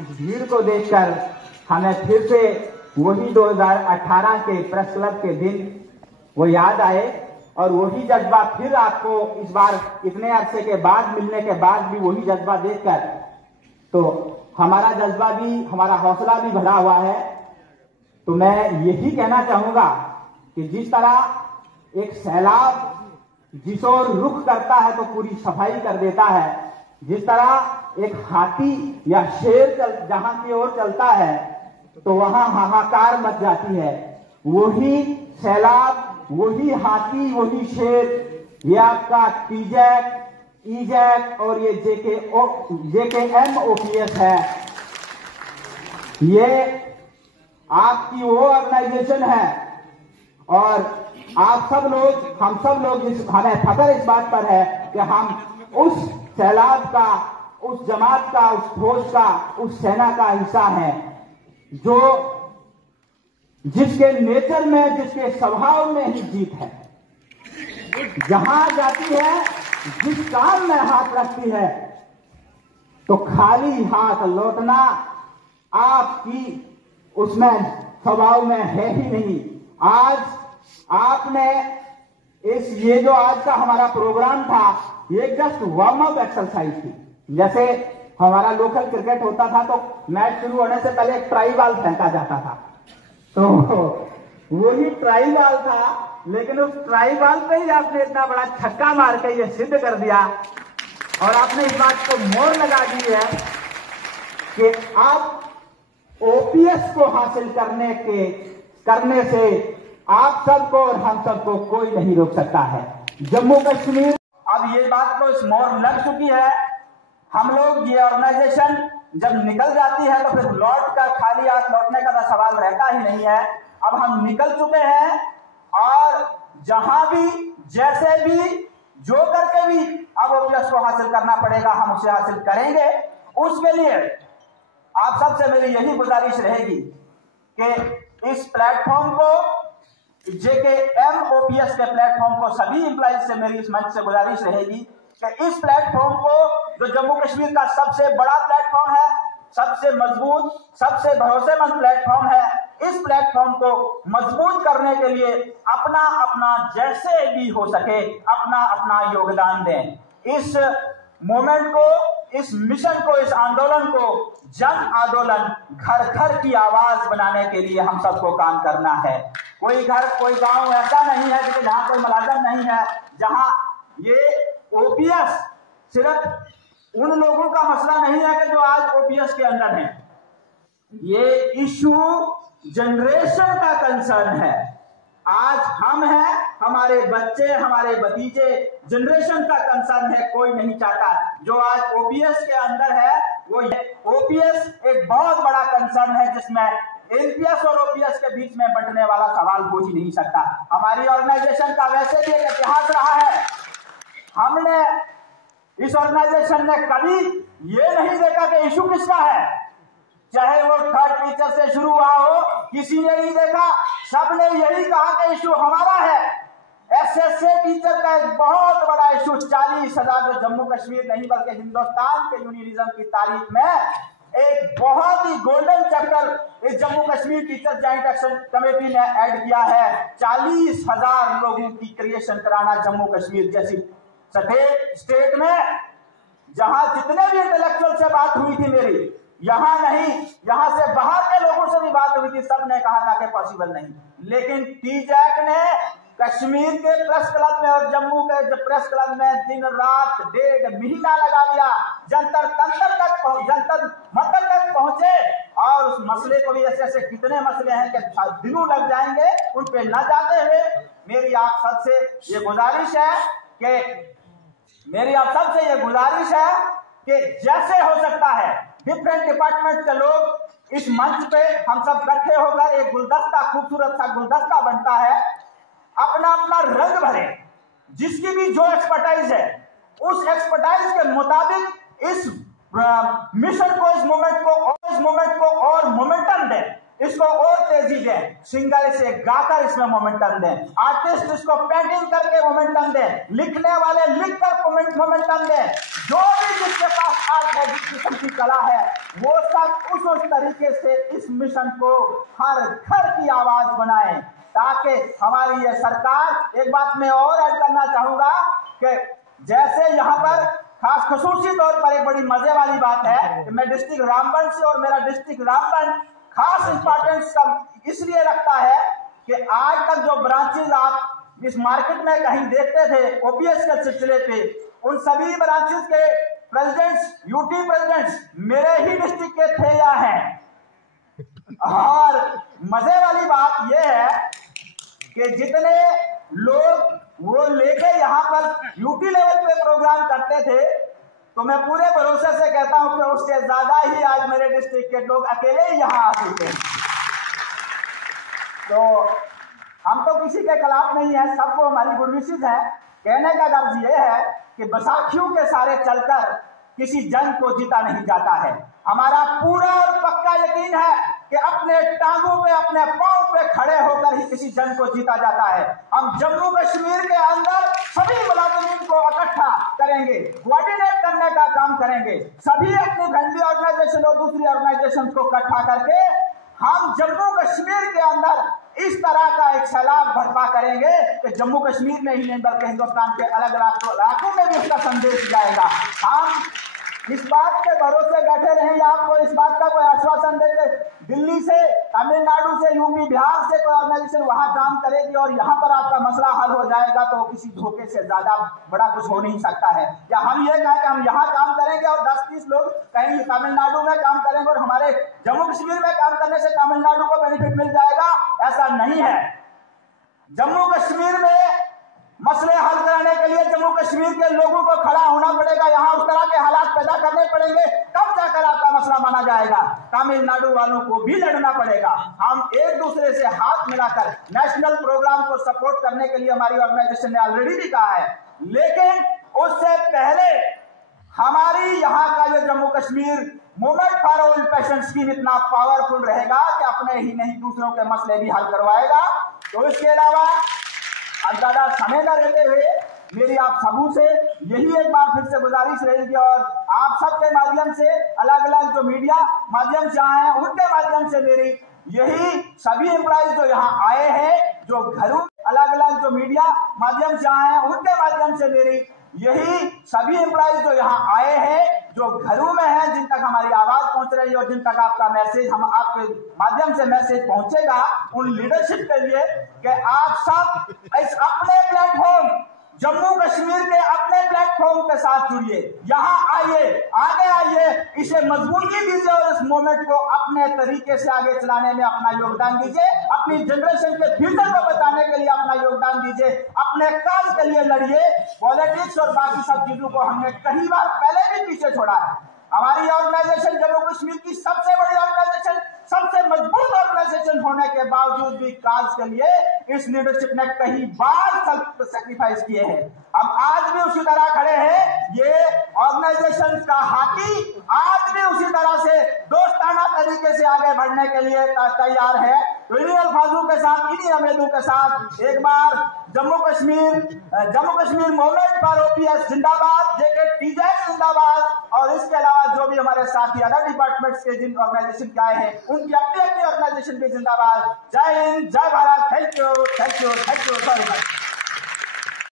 इस भीड़ को देखकर हमें फिर से वही 2018 के प्रेस क्लब के दिन वो याद आए और वही जज्बा फिर आपको इस बार इतने अरसे के बाद मिलने के बाद भी वही जज्बा देखकर तो हमारा जज्बा भी, हमारा हौसला भी भरा हुआ है। तो मैं यही कहना चाहूंगा कि जिस तरह एक सैलाब जिस ओर रुख करता है तो पूरी सफाई कर देता है, जिस तरह एक हाथी या शेर जहां की ओर चलता है तो वहां हाहाकार मच जाती है, वही सैलाब, वही हाथी, वही शेर, ये आपका टीजैक, ईजैक और ये JKM OPS है। ये आपकी वो ऑर्गेनाइजेशन है और आप सब लोग, हम सब लोग, हमें फख्र इस बात पर है कि हम उस सैलाब का, उस जमात का, उस फौज का, उस सेना का हिस्सा है जो जिसके नेचर में, जिसके स्वभाव में ही जीत है। जहां जाती है, जिस काम में हाथ रखती है तो खाली हाथ लौटना आपकी उसमें स्वभाव में है ही नहीं। आज आपने ये जो आज का हमारा प्रोग्राम था, ये जस्ट वार्म अप एक्सरसाइज थी। जैसे हमारा लोकल क्रिकेट होता था तो मैच शुरू होने से पहले एक ट्राई बॉल फेंका जाता था, तो वही ट्राई बॉल था, लेकिन उस ट्राई बॉल पे ही आपने इतना बड़ा छक्का मार के ये सिद्ध कर दिया और आपने इस बात को मोहर लगा दी है कि आप OPS को हासिल करने से आप सबको और हम सबको कोई नहीं रोक सकता है। जम्मू कश्मीर, अब ये बात को इस मोहर लग चुकी है। हम लोग, ये ऑर्गेनाइजेशन जब निकल जाती है तो फिर लौट कर खाली हाथ लौटने का सवाल रहता ही नहीं है। अब हम निकल चुके हैं और जहां भी, जैसे भी, जो करके भी अब OPS को हासिल करना पड़ेगा, हम उसे हासिल करेंगे। उसके लिए आप सबसे मेरी यही गुजारिश रहेगी कि इस प्लेटफॉर्म को, JKM OPS के प्लेटफॉर्म को, सभी एम्प्लॉइज से मेरी इस मंच से गुजारिश रहेगी कि इस प्लेटफॉर्म को, जो जम्मू कश्मीर का सबसे बड़ा प्लेटफॉर्म है, सबसे मजबूत, सबसे भरोसेमंद प्लेटफॉर्म है, इस प्लेटफॉर्म को मजबूत करने के लिए अपना अपना जैसे भी हो सके अपना अपना योगदान दें। इस मूवमेंट को, इस मिशन को, इस आंदोलन को जन आंदोलन, घर घर की आवाज बनाने के लिए हम सबको काम करना है। कोई घर, कोई गांव ऐसा नहीं है कि जहां कोई मुलाजिम नहीं है, जहां ये OPS सिर्फ उन लोगों का मसला नहीं है कि जो आज OPS के अंदर है। ये इशू जनरेशन का कंसर्न है। आज हम हैं, हमारे बच्चे, हमारे भतीजे, जनरेशन का कंसर्न है। कोई नहीं चाहता जो आज OPS के अंदर है, वो OPS एक बहुत बड़ा कंसर्न है जिसमें NPS और OPS के बीच में बंटने वाला सवाल पूछ ही नहीं सकता। हमारी ऑर्गेनाइजेशन का वैसे भी एक इतिहास रहा है। हमने, इस ऑर्गेनाइजेशन ने कभी ये नहीं देखा कि इशू किसका है, चाहे वो थर्ड टीचर से शुरू हुआ हो, किसी ने नहीं देखा, सबने यही कहा कि इशू हमारा है। SSA टीचर का एक बहुत बड़ा इशू, 40,000 जो जम्मू कश्मीर नहीं बल्कि हिंदुस्तान के यूनियनिज्म की तारीख में एक बहुत ही गोल्डन चैप्टर इस Jammu Kashmir teacher joint action committee ने ऐड किया है। 40,000 लोगों की क्रिएशन कराना जम्मू कश्मीर जैसी स्टेट में, जहां जितने भी इंटेलेक्चुअल से बात हुई थी मेरी, यहां नहीं, यहां से बाहर के लोगों से भी बात हुई थी, सबने कहा था कि पॉसिबल नहीं। लेकिन टीजैक ने कश्मीर के प्रेस क्लब में और जम्मू के प्रेस क्लब में दिन रात 1.5 महीना लगा दिया, जंतर मंतर तक पहुंचे और उस मसले को भी, ऐसे कितने मसले हैं कि दिनों लग जाएंगे उन पे न जाते हुए मेरी आप सबसे ये गुजारिश है कि जैसे हो सकता है डिफरेंट डिपार्टमेंट के लोग इस मंच पे हम सब इकट्ठे होकर एक गुलदस्ता, खूबसूरत सा गुलदस्ता बनता है, अपना अपना रंग भरे, जिसकी भी जो एक्सपर्टाइज है उस एक्सपर्टाइज के मुताबिक इस मिशन को, इस मूवमेंट को और मोमेंटम दें, इसको और तेजी दें, सिंगर से गाकर इसमें मोमेंटम दें, आर्टिस्ट इसको पेंटिंग करके मोमेंटम दें, लिखने वाले लिखकर मोमेंटम दें, जो भी जिसके पास आर्ट है, जिस किस्म की कला है, वो सब तरीके से इस मिशन को हर घर की आवाज बनाएं, ताकि हमारी ये सरकार, एक बात मैं और ऐड करना चाहूंगा कि जैसे यहाँ पर खास खसूसी तौर पर एक बड़ी मजे वाली बात है कि मैं डिस्ट्रिक्ट रामबन से, और मेरा डिस्ट्रिक्ट रामबन खास इंपॉर्टेंस इसलिए रखता है कि आज तक जो ब्रांचेज आप इस मार्केट में कहीं देखते थे ओपीएस के सिलसिले पे, उन सभी ब्रांचेज के प्रेसिडेंट्स, यूटी प्रेसिडेंट्स मेरे ही डिस्ट्रिक्ट के थे या हैं। और मजे वाली बात यह है कि जितने लोग वो लेके यहाँ पर यूटी लेवल पे प्रोग्राम करते थे, तो मैं पूरे भरोसे से कहता हूं कि उससे ज्यादा ही आज मेरे डिस्ट्रिक्ट के लोग अकेले ही यहाँ आ चुके हैं। तो हम तो किसी के खिलाफ नहीं है, सबको हमारी गुड विशेस है। कहने का गर्ज ये है कि बैसाखियों के सारे चलकर किसी जंग को जीता नहीं जाता है। हमारा पूरा और पक्का यकीन है कि अपने टांगों पे, अपने पांव पे खड़े होकर ही किसी जंग को जीता जाता है। हम जम्मू कश्मीर के अंदर सभी मुलाजिमीन को इकट्ठा करेंगे, कोऑर्डिनेट करने का काम करेंगे, सभी अपनी फ्रेंडली ऑर्गेनाइजेशन और दूसरी ऑर्गेनाइजेशन को इकट्ठा करके हम जम्मू कश्मीर के अंदर इस तरह का एक सैलाब बर्पा करेंगे कि जम्मू कश्मीर में ही नहीं बल्कि हिंदुस्तान के अलग अलग इलाकों में भी उसका संदेश जाएगा। हम इस बात के भरोसे बैठे रहेंगे, आपको इस बात का कोई आश्वासन देते दिल्ली से, तमिलनाडु से, यूपी, बिहार से कोई ऑर्गेनाइजेशन वहां काम करेगी और यहाँ पर आपका मसला हल हो जाएगा, तो किसी धोखे से ज्यादा बड़ा कुछ हो नहीं सकता है। या हम ये कहें कि हम यहाँ काम करेंगे और 10-20 लोग कहीं तमिलनाडु में काम करेंगे और हमारे जम्मू कश्मीर में काम करने से तमिलनाडु को बेनिफिट मिल जाएगा, ऐसा नहीं है। जम्मू कश्मीर में मसले हल करने के लिए जम्मू कश्मीर के लोगों को खड़ा होना पड़ेगा, यहाँ उस तरह के हालात पैदा करने पड़ेंगे, तब जाकर आपका मसला माना जाएगा। तमिलनाडु वालों को भी लड़ना पड़ेगा। हम एक दूसरे से हाथ मिलाकर नेशनल प्रोग्राम को सपोर्ट करने के लिए हमारी ऑर्गेनाइजेशन ने ऑलरेडी भी कहा है, लेकिन उससे पहले हमारी यहाँ का जो Jammu Kashmir movement for old patient scheme इतना पावरफुल रहेगा कि अपने ही नहीं दूसरों के मसले भी हल करवाएगा। तो इसके अलावा अब ज्यादा समय न लेते हुए मेरी आप सबों से यही एक बार फिर से गुजारिश रहेगी, और आप सबके माध्यम से, अलग अलग जो मीडिया माध्यम से आए हैं उनके माध्यम से मेरी यही सभी एम्प्लॉइज जो यहाँ आए हैं, जो घरों, अलग अलग जो मीडिया माध्यम से आए हैं उनके माध्यम से मेरी यही सभी एम्प्लॉइज जो यहाँ आए हैं, जो घरों में हैं, जिन तक हमारी आवाज पहुंच रही है और जिन तक आपका मैसेज, हम आपके माध्यम से मैसेज पहुंचेगा, उन लीडरशिप के लिए कि आप सब इस अपने प्लेटफॉर्म, जम्मू कश्मीर के अपने प्लेटफॉर्म के साथ जुड़िए, यहाँ आइए, आगे आइए, इसे मजबूती दीजिए और इस मूवमेंट को अपने तरीके से आगे चलाने में अपना योगदान दीजिए। अपनी जनरेशन के फ्यूचर को बचाने के लिए अपना योगदान दीजिए, अपने काज के लिए लड़िए। पॉलिटिक्स और बाकी सब चीजों को हमने कई बार पहले भी पीछे छोड़ा है। हमारी ऑर्गेनाइजेशन जम्मू कश्मीर की सबसे बड़ी ऑर्गेनाइजेशन, सबसे मजबूत ऑर्गेनाइजेशन होने के बावजूद भी काज के लिए इस लीडरशिप ने कई बार सेल्फ सैक्रिफाइस किए हैं। हम आज भी उसी तरह खड़े हैं। ये ऑर्गेनाइजेशन का हाथी आज भी उसी तरह से दोस्ताना तरीके से आगे बढ़ने के लिए तैयार है। तो इन्हीं अल्फाजों के साथ, इन्हीं उम्मीदों के साथ एक बार Jammu Kashmir movement for OPS जिंदाबाद, JKTJ जिंदाबाद, और इसके अलावा जो भी हमारे साथी अदर डिपार्टमेंट्स के जिन ऑर्गेनाइजेशन के आए हैं उनकी अपनी अपनी ऑर्गेनाइजेशन भी जिंदाबाद। जय हिंद, जय Bharat. Thank you so much.